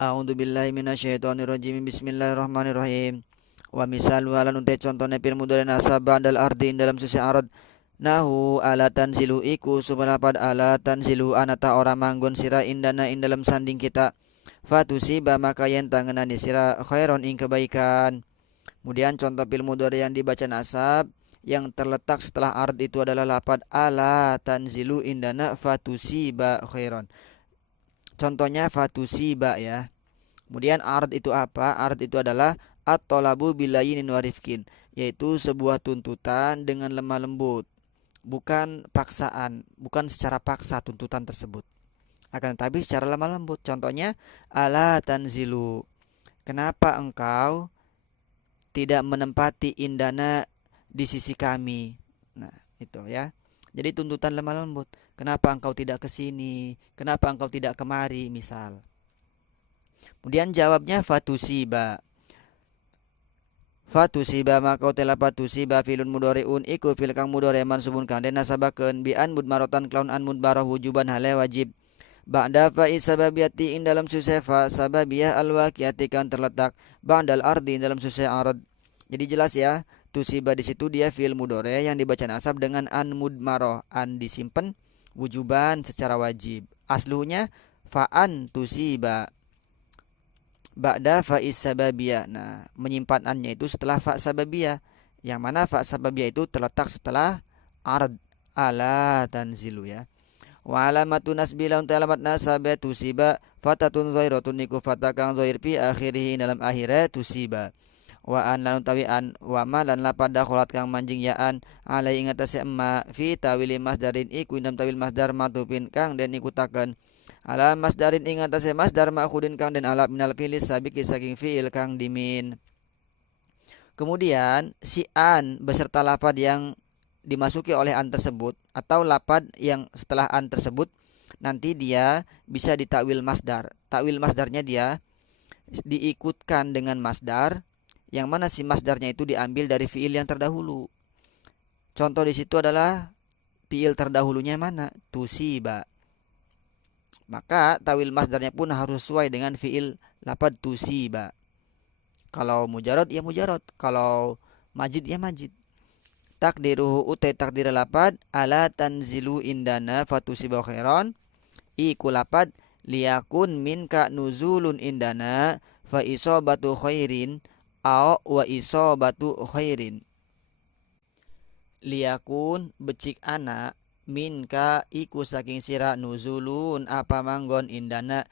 A'udzubillahi minasyaitonirrajim. Bismillahirrahmanirrahim. Wa misalu halan unte contohnya fil mudhari nasab ba'dal ardi dalam sisi arad. Nahu alatan silu iku sumalapad alatan silu anata orang manggon sira indana dalam sanding kita. Fatusiba maka yen tangenani sira khairon ing kebaikan. Kemudian contoh fil mudhari yang dibaca nasab yang terletak setelah ard itu adalah lapad ala tanzilu indana fatusiba khairon. Contohnya fatusiba ya. Kemudian ard itu apa? Ard itu adalah at-talabu bilayinin warifkin, yaitu sebuah tuntutan dengan lemah lembut, bukan paksaan, bukan secara paksa tuntutan tersebut, akan tetapi secara lemah lembut. Contohnya ala tanzilu, kenapa engkau tidak menempati indana di sisi kami. Nah, itu ya. Jadi tuntutan lemah lembut. Kenapa engkau tidak ke sini? Kenapa engkau tidak kemari, misal. Kemudian jawabnya fatusiba. Fatusiba maka telah fatusiba filun mudhari'un iku fil kang mudhari' mansubun kang den nasabakeun bi an mudmarotan kelaun an mudbarah wujuban hale wajib. Ba'da fa'i sababiyati in dalam susah fa sababiyah al-waqi'ati kan terletak ba'dal ardi dalam susah arad. Jadi jelas ya, tusiba di situ dia fi'il mudhari yang dibaca nasab dengan an mudmaroh, an disimpan wujuban secara wajib. Aslunya fa'an tusiba ba'da fa'is sababiyah. Nah, menyimpan annya itu setelah fa' sababiyah, yang mana fa' sababiyah itu terletak setelah ard ala tanzilu ya. Wa alamatu nasbila untuk alamat nasabah tusiba fatatun zairatun niku fatah kang zair fi akhirih dalam akhirnya tusiba. Wa an lan utawi an wa ma lan lapad dakhalat kang manjing ya an alai ingatase emma fi tawili masdarin iku indam tawil masdar matupin kang den ikutaken ala masdarin ingatase masdar ma'khudin kang den alap minal fi'li sabiqi saking fi'il kang dimin. Kemudian si an beserta lafad yang dimasuki oleh an tersebut atau lapad yang setelah an tersebut nanti dia bisa ditakwil masdar. Takwil masdarnya dia diikutkan dengan masdar yang mana si masdarnya itu diambil dari fiil yang terdahulu. Contoh di situ adalah fiil terdahulunya mana? Tusiba. Maka tawil masdarnya pun harus sesuai dengan fiil lapad tusiba. Kalau mujarad ya mujarad, kalau majid ya majid. Takdiruhu utai takdir lapad ala tanzilu indana fatusiba khairan iku lapad liyakun minka nuzulun indana fa isobatu khairin au wa isobatu khairin. Liyakun becik anak minka iku saking sira nuzulun apa manggon indana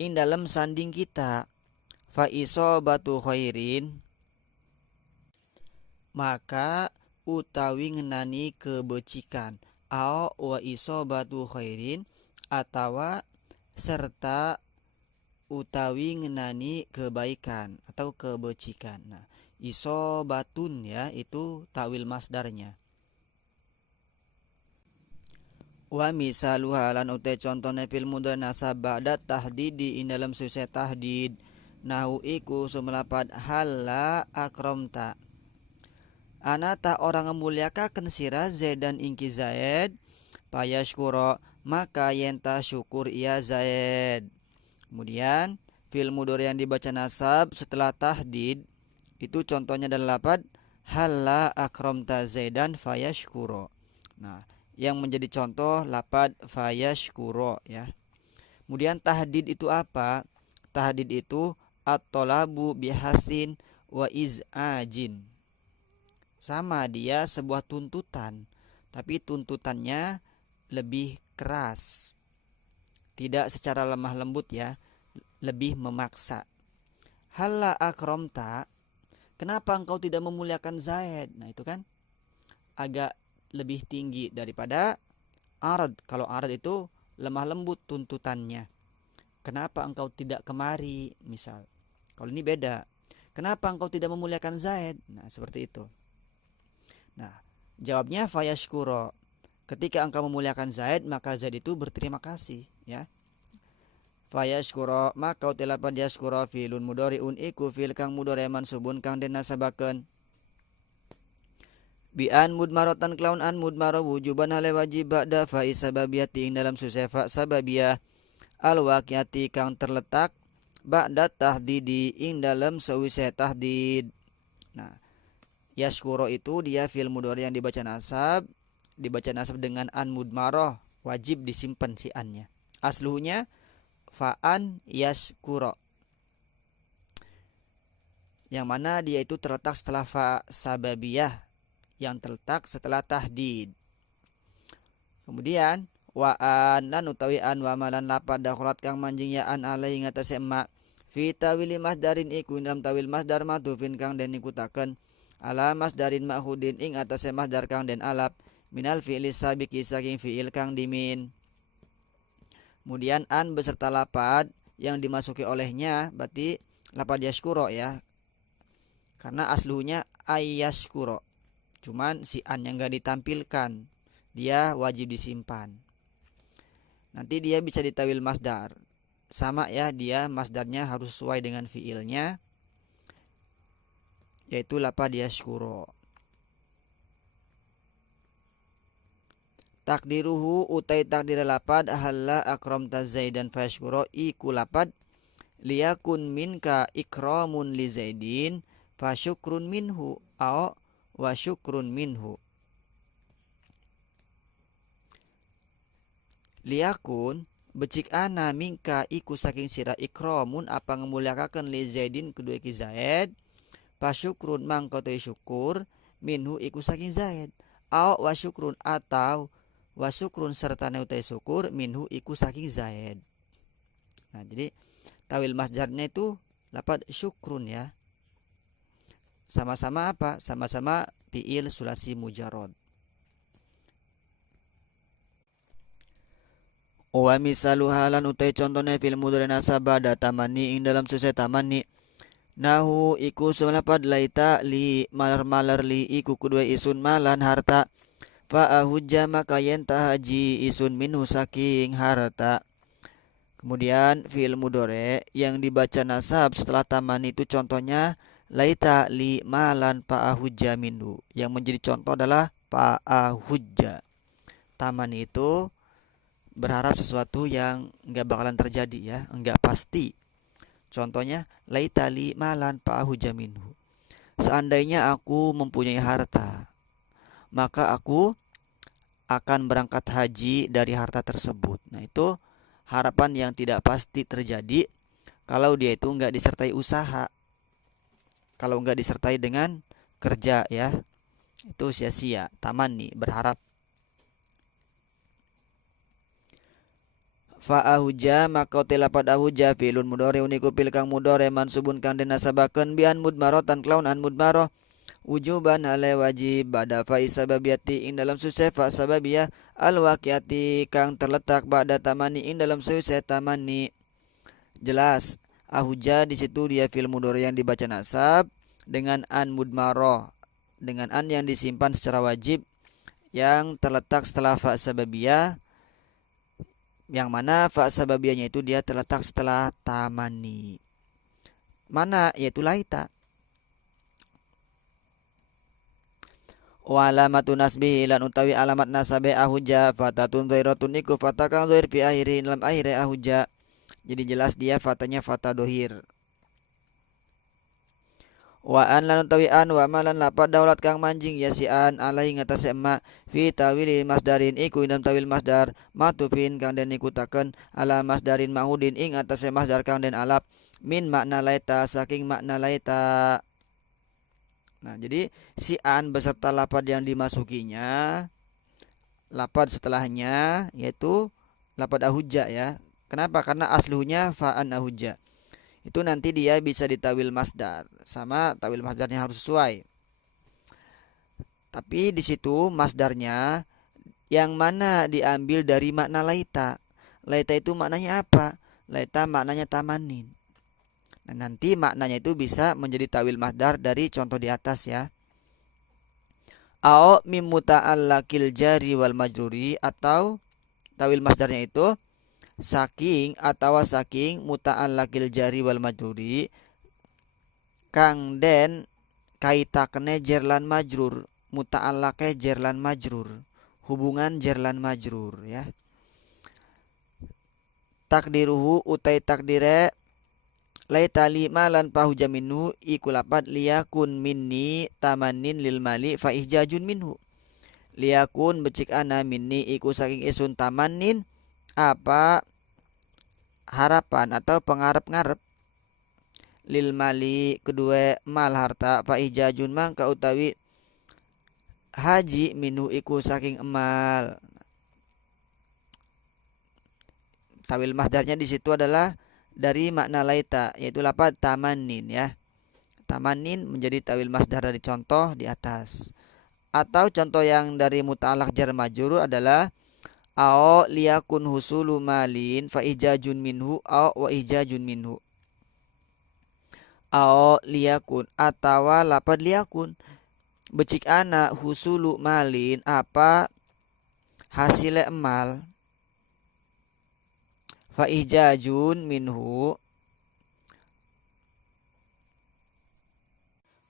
ing dalem sanding kita fa isobatu khairin maka utawi ngenani kebecikan au wa isobatu khairin atawa serta utawi ngenani kebaikan atau kebecikan. Nah, isobatun ya itu tawil masdarnya. Wa misalu halan utai contohnya fil mudhari nasab ba'da tahdidi in dalam susah tahdid nahu iku sumelapad halla akramta. Anata orang memuliakan sira Zaidan ingki Zaid payashkuro maka yenta syukur ia Zaid. Kemudian fil mudhari yang dibaca nasab setelah tahdid itu contohnya adalah lapad halla akramta Zaidan fayashkuro. Nah, yang menjadi contoh lapad fayashkuro ya. Kemudian tahdid itu apa? Tahdid itu at-talabu bihasin wa iz'ajin. Sama dia sebuah tuntutan, tapi tuntutannya lebih keras. Tidak secara lemah lembut ya, lebih memaksa. Halla akramta, kenapa engkau tidak memuliakan Zaid? Nah, itu kan agak lebih tinggi daripada arad. Kalau arad itu lemah lembut tuntutannya. Kenapa engkau tidak kemari, misal. Kalau ini beda. Kenapa engkau tidak memuliakan Zaid? Nah, seperti itu. Nah, jawabnya fayashkuro. Ketika engkau memuliakan Zaid, maka Zaid itu berterima kasih, ya. Fayashkuro maka telah yashkuro filun mudhari'un iku fil kang mudhari' mansubun kang den nasabakeun bi an mudmaratan kelaun an mudmarah wujuban hale wajib ba'da fa'i sababiyati ing dalam susah fa sababiyah al waqi'ati kang terletak ba'da tahdidi ing dalam sawise tahdid. Nah, yashkuro itu dia fi'il mudhari yang dibaca nasab dengan an mudmaroh, wajib disimpan si annya. Aslunya fa'an yashkuro, yang mana dia itu terletak setelah fa sababiyah yang terletak setelah tahdid. Kemudian wa'an lan utawi an wa malan lapad dakhulat kang manjing ya an alai ngatasé ma fi tawili masdarin iku dalam tawil masdar madhufin kang den ikutaken ala masdarin ma'hudin ing atase masdar kang den alap minal fi'li sabiqi saking fi'il kang dimin. Kemudian an beserta lapad yang dimasuki olehnya berarti lapad yashkuro ya, karena aslunya ayyashkuro, cuman si an yang gak ditampilkan, dia wajib disimpan. Nanti dia bisa ditawil masdar, sama ya, dia masdarnya harus sesuai dengan fiilnya, yaitu lapad yashkuro. Takdiruhu utai takdir lapad halla akramta zaidan fayashkuro iku lapad liyakun minka ikramun li zaidin fasyukrun minhu au wa syukrun minhu. Liyakun becik ana mingka iku saking sira ikramun apa ngemuliakaken li zaidin kedua ki zaid fasyukrun mangko te syukur minhu iku saking zaid au wa syukrun atau wa syukrun serta neutai syukur minhu iku saking zaid. Nah, jadi tawil masdarnya itu lapad syukrun ya. Sama-sama apa? Sama-sama fi'il sulasi mujarrad. Wa misalu halan utai contohnya fil mudhari nasaba da tamani ing dalam susah tamani nahu iku sulapad laita li malar li iku kedua isun malan harta fa ahujja maka yen tahaji isun minhu saking harta. Kemudian fi'il mudhari yang dibaca nasab setelah tamani itu contohnya laita li malan fa ahujja minhu, yang menjadi contoh adalah fa ahujja. Tamani itu berharap sesuatu yang enggak bakalan terjadi ya, enggak pasti. Contohnya laitali malan fa'ahu jaminhu. Seandainya aku mempunyai harta, maka aku akan berangkat haji dari harta tersebut. Nah, itu harapan yang tidak pasti terjadi kalau dia itu enggak disertai usaha. Kalau enggak disertai dengan kerja ya, itu sia-sia. Tamani berharap. Fa ahuja maka tilapad ahuja fi'lun mudhari uniku pil kang mudhari mansubun kang dinasabakeun bi an mudmaratan kelawan an mudmarah wujuban ale wajib ba'da fa sababiyati ing dalam susah fa sababiyah al waqiati kang terletak ba'da tamani ing dalam susah tamani. Jelas ahuja di situ dia fi'il mudhari yang dibaca nasab dengan an mudmarah, dengan an yang disimpan secara wajib yang terletak setelah fa sababiyah, yang mana fa sababiyahnya itu dia terletak setelah tamani. Mana? Yaitu laita. Wa alamatu nasbihi lan utawi alamat nasabe ahuja fatatun dhairatun iku fatakang dhair fi akhiri dalam akhire ahuja. Jadi jelas dia fatanya fata dohir. Wa an lan utawi an wa malan lapad daulat kang manjing ya si an alai ngatasé ma fi tawili masdarin iku dalam tawil masdar matufin kang den ikutaken ala masdarin mahudin ing atasé masdar kang den alap min makna laita saking makna laita. Nah, jadi si an beserta lapad yang dimasukinya, lapad setelahnya yaitu lapad ahujja ya. Kenapa? Karena aslunya fa'an ahujja. Itu nanti dia bisa ditawil masdar, sama tawil masdarnya harus sesuai. Tapi di situ masdarnya yang mana diambil dari makna laita. Laita itu maknanya apa? Laita maknanya tamanin. Nah, nanti maknanya itu bisa menjadi tawil masdar dari contoh di atas ya. Ao mim muta'allaqil jari wal majruri, atau tawil masdarnya itu saking atau saking muta'allaqil jari wal majruri kang den kaitakne jar lan majrur, muta'allaqe jar lan majrur, hubungan jar lan majrur ya. Takdiruhu utai takdire laitali malan pahuja minhu iku lapad liyakun minni tamanin lil mali fa ihjajun minhu. Liyakun becik ana minni iku saking isun tamanin apa harapan atau pengarep-ngarep lil mali kedua mal harta fa ihjajun mangka utawi haji minhu iku saking emal. Tawil masdarnya di situ adalah dari makna laita, yaitu lapad tamanin ya. Tamanin menjadi tawil masdar dari contoh di atas. Atau contoh yang dari muta'alaq jar majrur adalah ao liyakun husulu malin fa ijajun minhu ao wa ijajun minhu. Ao liyakun atawa lapad liyakun becik ana husulu malin apa hasil emal fa ijajun minhu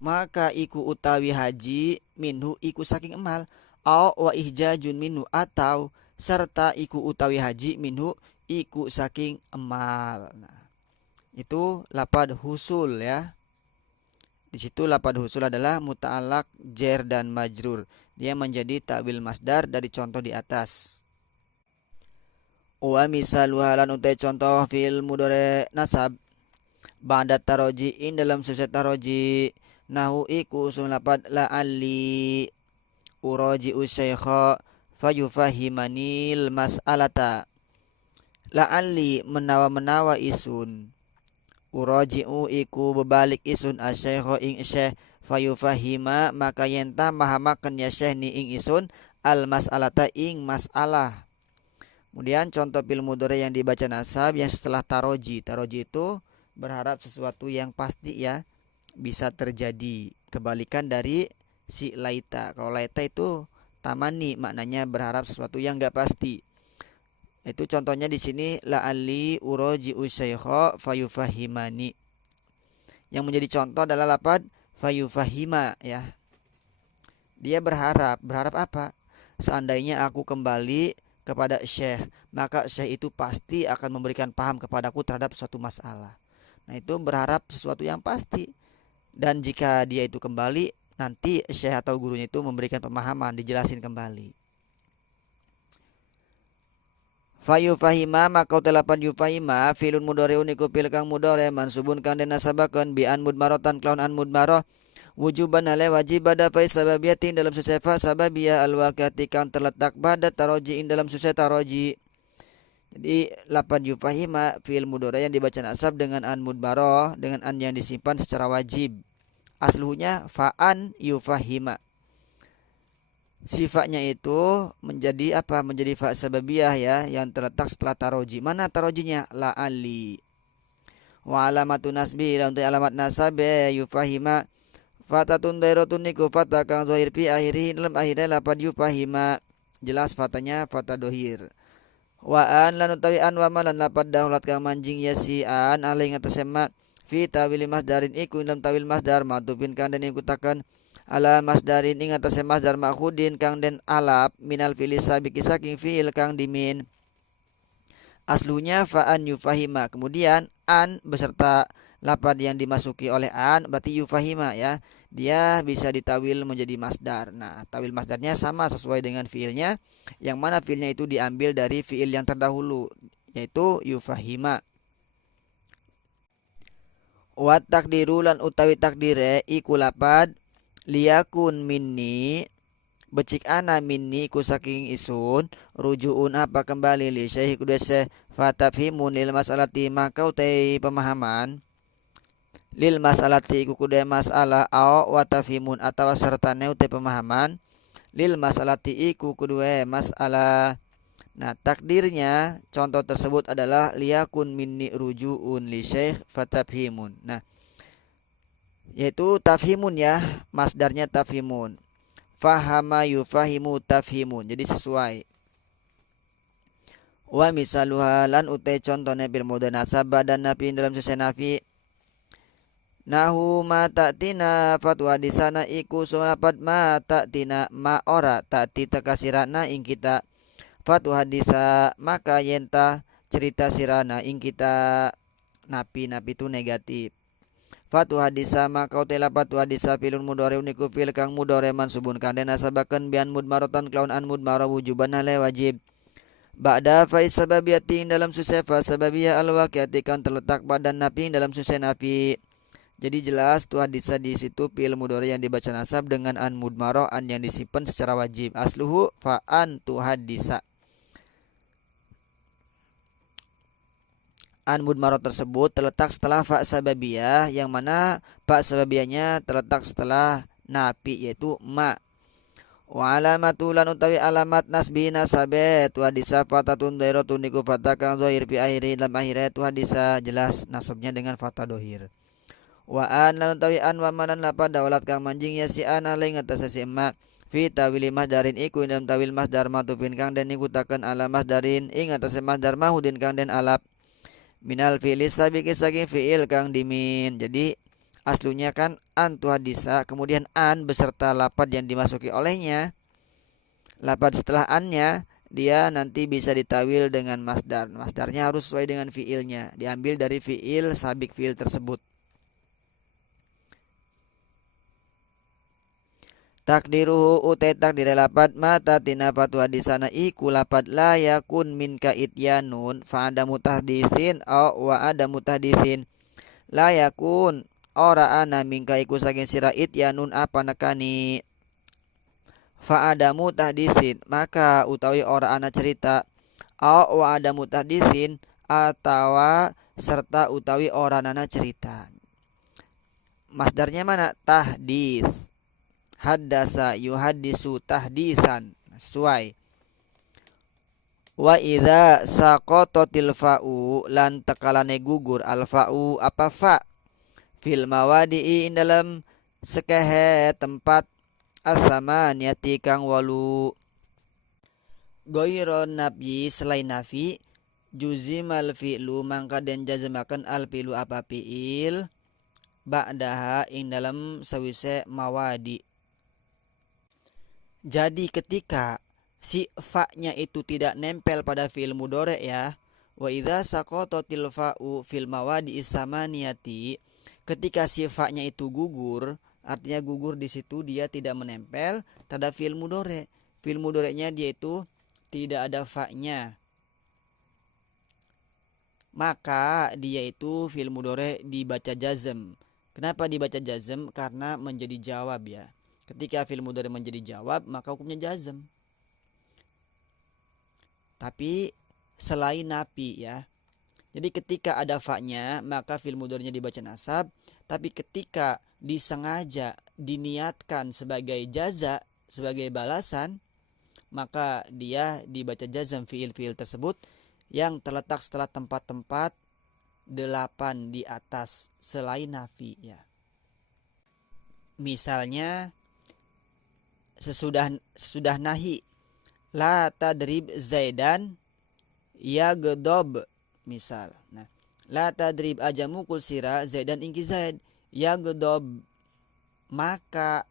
maka iku utawi haji minhu iku saking emal au wa ihjajun minhu atau serta iku utawi haji minhu iku saking emal. Nah, itu lapad husul ya. Di situ lapad husul adalah muta'alaq jar dan majrur. Dia menjadi ta'wil masdar dari contoh di atas. Wa misalu halan utai contoh fil mudhari nasab ba'da taroji'in dalam suset taroji nahu iku lapad la'alli uraji'u syaikha fayufahimanil mas'alata. La'alli menawa isun uraji'u iku bebalik isun asyaikha ing syekh fayufahima maka yenta mahamaken ya syekh ni ing isun al mas'alata ing mas'alah. Kemudian contoh fil mudhari yang dibaca nasab yang setelah taroji. Taroji itu berharap sesuatu yang pasti ya, bisa terjadi. Kebalikan dari si laita. Kalau laita itu tamani, maknanya berharap sesuatu yang enggak pasti. Itu contohnya di sini la'alli uraji'u syaikha fayufahimani. Yang menjadi contoh adalah lapad fayufahima ya. Dia berharap apa? Seandainya aku kembali kepada syekh, maka syekh itu pasti akan memberikan paham kepadaku terhadap suatu masalah. Nah, itu berharap sesuatu yang pasti. Dan jika dia itu kembali, nanti syekh atau gurunya itu memberikan pemahaman, dijelasin kembali. Fayufahima maka utelapan yufahima filun mudhari'un iku fil kang mudhari mansubun kang den nasabakeun bi an mudmaratan kelawan an mudmarah wujuban hale wajib bada fa sababiyatin dalam susefa sababiyah al-waqi'ati kang terletak pada tarojiin dalam susah taroji. Jadi lapan yufahima fi'il mudhari yang dibaca nasab dengan an mudmarah dengan an yang disimpan secara wajib. Aslunya fa'an yufahima. Sifatnya itu menjadi apa? Menjadi fa sababiyah ya yang terletak setelah taroji. Mana tarojinya? La'ali. Wa alamatu nasbi untuk alamat nasab yufahima fatatun dairatun niku fatah kang zahir fi akhirih dalam akhirnya lapad yufahima jelas fatanya fatah dohir. Wa an lan utawi an wa malan lapad dahulat kang manjing yasi an alai ngatasema fi tawil masdarin iku dalam tawil masdar matupin kang den ikutakan ala masdarin ing atase masdar makhudin kang den alap minal fi'li sabiqi saking fi'il kang dimin. Aslunya fa an yufahima, kemudian an beserta lapad yang dimasuki oleh an berarti yufahima ya. Dia bisa ditawil menjadi masdar. Nah, tawil masdarnya sama sesuai dengan fiilnya, yang mana fiilnya itu diambil dari fiil yang terdahulu, yaitu yufahima. Wa takdiru lan utawi takdire iku lapad liyakun minni becik ana minni ku saking isun rujuun apa kembali li syekh kudese fatafhimun lil masalati maka utai pemahaman lil masalati iku kudu masalah au wa tafhimun atawa sertane utai pemahaman lil masalati iku kudu masalah. Nah, takdirnya contoh tersebut adalah liyakun minni rujuun li syekh fatafhimun. Nah, yaitu tafhimun ya, masdarnya tafhimun. Fahama yufahimu tafhimun. Jadi sesuai. Wa misaluha lan utai contohnya bil mudhari nasab dan nafi dalam susah nafi. Nahu ma ta'tina fatwa di sana iku sumalapat ma ta'tina ma ora ta'ti tekasirana ing kita fatwa hadisa maka yenta cerita sirana ing kita. napi itu negatif. Fatu hadisa maka utela fatu hadisa filun mudhari uniku fil kang mudhari mansubun kande nasabakeun bian mudmaratan kelawan an mudmara wujuban hale wajib. Ba'da fa sababiyati dalam susah fa sababiyah al waqi'ati kan terletak pada nafi dalam susah nafi. Jadi jelas tu hadisa di situ fi'il mudhari yang dibaca nasab dengan an mudmarah, an yang disimpan secara wajib. Asluhu fa an tu hadisa. An mudmarah tersebut terletak setelah fa sababiyah, yang mana fa sababiyahnya terletak setelah nafi yaitu ma. Wa alamatu lan utawi alamat nasbi nasabe tu hadisa fatatun dhairatun niku fatah kang dhahir fi akhiri dalam akhirnya tu hadisa jelas nasabnya dengan fatah dhahir. Wa an lan utawi an wa manan lapad dawalat kang manjing ya si an ale ngatas si ma fi tawil masdarin iku dalam tawil masdar matufin kang den nikutakeun ala masdarin ing atas masdar mahudin kang den alap minal fi'lis sabiqi saking fi'il kang dimin. Jadi aslunya kan an tu hadisa, kemudian an beserta lapad yang dimasuki olehnya. Lapad setelah annya dia nanti bisa ditawil dengan masdar. Masdarnya harus sesuai dengan fi'ilnya, diambil dari fi'il sabik fi'il tersebut. Takdiruhu utai takdir lapad mata tina fatu hadisana iku lapad la yakun minka ityanun fa ada mutahdisin aw wa ada mutahdisin. La yakun ora ana mingka iku saking sira ityanun apa nekani fa ada mutahdisin maka utawi ora ana cerita aw wa ada mutahdisin atawa serta utawi ora ana cerita. Masdarnya mana? Tahdis. Haddasa yuhaddisu tahdisan, sesuai. Wa idza saqatatil fa'u lan takalane gugur al fa'u apa fa fil mawadi'i dalam sekehe tempat asamaniyati kang walu ghairon nabi selain nafi juzimal fi'lu mangka den jazmakan al fi'lu apa fi'il ba'daha ing dalam sawise mawadi. Jadi ketika si fa-nya itu tidak nempel pada fi'il mudhari ya, wa idza saqatatil fa'u fil mawadi samaniyati, ketika si fa-nya itu gugur, artinya gugur di situ dia tidak menempel pada fi'il mudhari. Fi'il mudhari'nya dia itu tidak ada fa-nya. Maka dia itu fi'il mudhari dibaca jazm. Kenapa dibaca jazm? Karena menjadi jawab ya. Ketika fi'il mudhari menjadi jawab, maka hukumnya jazm. Tapi selain nafi ya. Jadi ketika ada fa-nya, maka fi'il mudhari'nya dibaca nasab. Tapi ketika disengaja diniatkan sebagai jaza, sebagai balasan, maka dia dibaca jazm fi'il tersebut yang terletak setelah tempat-tempat 8 di atas selain nafi ya. Misalnya sesudah nahi la tadrib zaidan yagdob misal. Nah, la tadrib aja mukul sira zaidan ingki zaid yagdob maka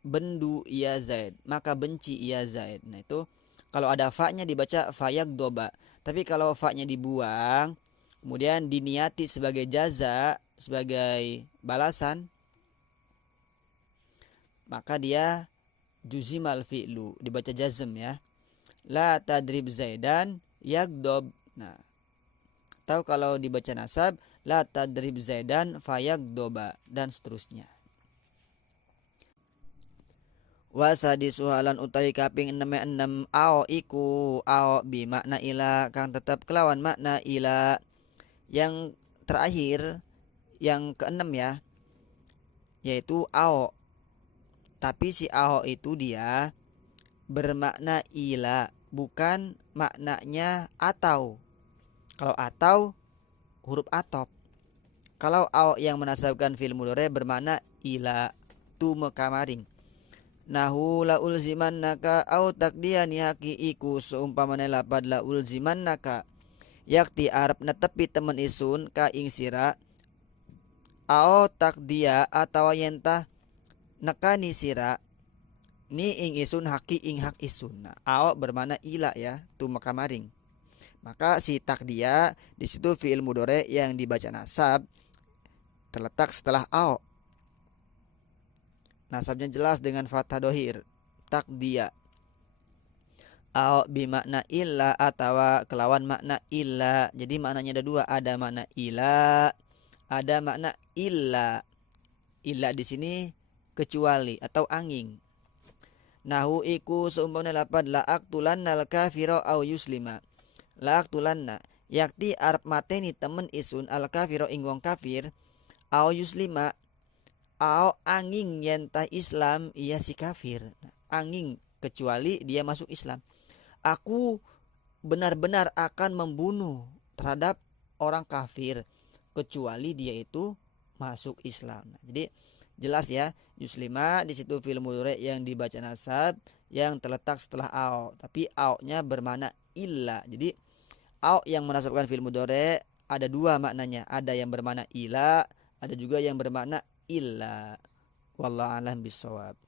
bendu ia zaid, maka benci ia zaid. Nah itu kalau ada fa-nya dibaca fayagdoba. Tapi kalau fa-nya dibuang kemudian diniati sebagai jaza, sebagai balasan, maka dia juzimal fi'lu dibaca jazm ya. La tadrib zaidan yagdob. Nah, tahu kalau dibaca nasab la tadrib zaidan fayagdoba dan seterusnya. Wasadi suhalan utawi kaping 66 ao iku ao bi makna ila kang tetap kelawan makna ila. Yang terakhir yang keenam ya, yaitu ao. Tapi si ao itu dia bermakna ila, bukan maknanya atau. Kalau atau huruf atop. Kalau ao yang menasabkan fi'il mudhari bermakna ila tu mekamaring. Nahu la ulzimannaka au takdiyani haki iku seumpamane lapad la ulzimannaka yakti arab netepi temen isun ka ing sira au takdiya atawa yentah nekani sira ni ing isun haki ing hak isun. Nah, ao bermakna ila ya tu makamaring. Maka si takdia di situ fiil mudhari yang dibaca nasab terletak setelah au. Nasabnya jelas dengan fathah dohir. Takdia. Au bimakna illa atau kelawan makna illa. Jadi maknanya ada dua, ada makna ila, ada makna illa. Illa di sini kecuali atau angin. Nahu iku seumpamana lapad la aqtulannal kafira au yuslima. La aqtulanna yakti arep mateni temen isun al kafira ing wong kafir au yuslima au angin yentah Islam iya si kafir. Angin kecuali dia masuk Islam. Aku benar-benar akan membunuh terhadap orang kafir kecuali dia itu masuk Islam. Nah, jadi jelas ya, yuslima di situ fi'il mudhari yang dibaca nasab yang terletak setelah au, tapi au-nya bermakna illa. Jadi au yang menasabkan fi'il mudhari ada dua maknanya, ada yang bermakna ila, ada juga yang bermakna illa. Wallahu a'lam bishawab.